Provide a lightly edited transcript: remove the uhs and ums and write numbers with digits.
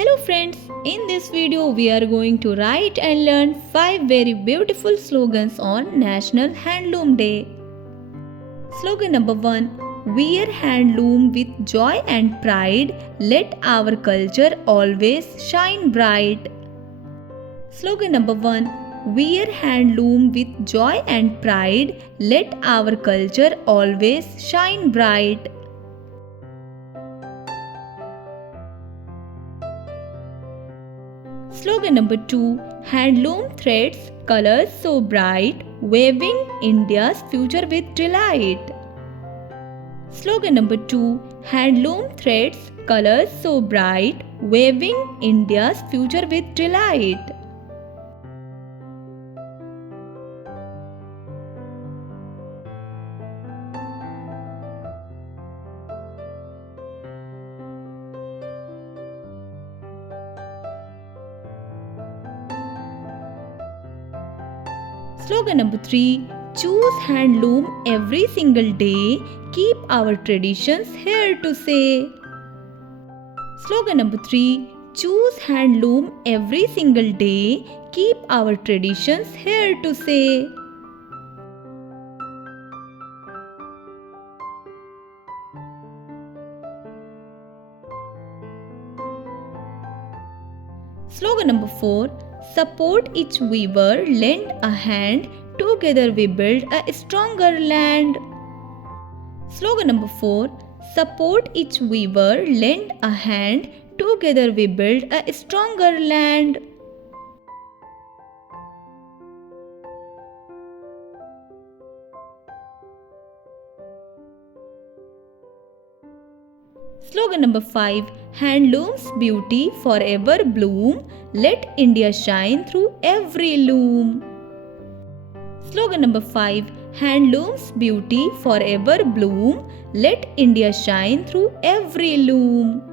Hello friends, in this video we are going to write and learn 5 very beautiful slogans on National Handloom Day. Slogan number 1. Wear handloom with joy and pride, let our culture always shine bright. Slogan number 1. Wear handloom with joy and pride, let our culture always shine bright. Slogan number 2. Handloom threads, colors so bright, waving India's future with delight. Slogan number 2. Handloom threads, colors so bright, waving India's future with delight. Slogan number 3. Choose handloom every single day, keep our traditions here to say. Slogan number 3. Choose handloom every single day, keep our traditions here to say. Slogan number 4. Support each weaver, lend a hand, together we build a stronger land. Slogan number 4. Support each weaver, lend a hand, together we build a stronger land. Slogan number 5. Handloom's beauty forever bloom, let India shine through every loom. Slogan number 5. Handloom's beauty forever bloom, let India shine through every loom.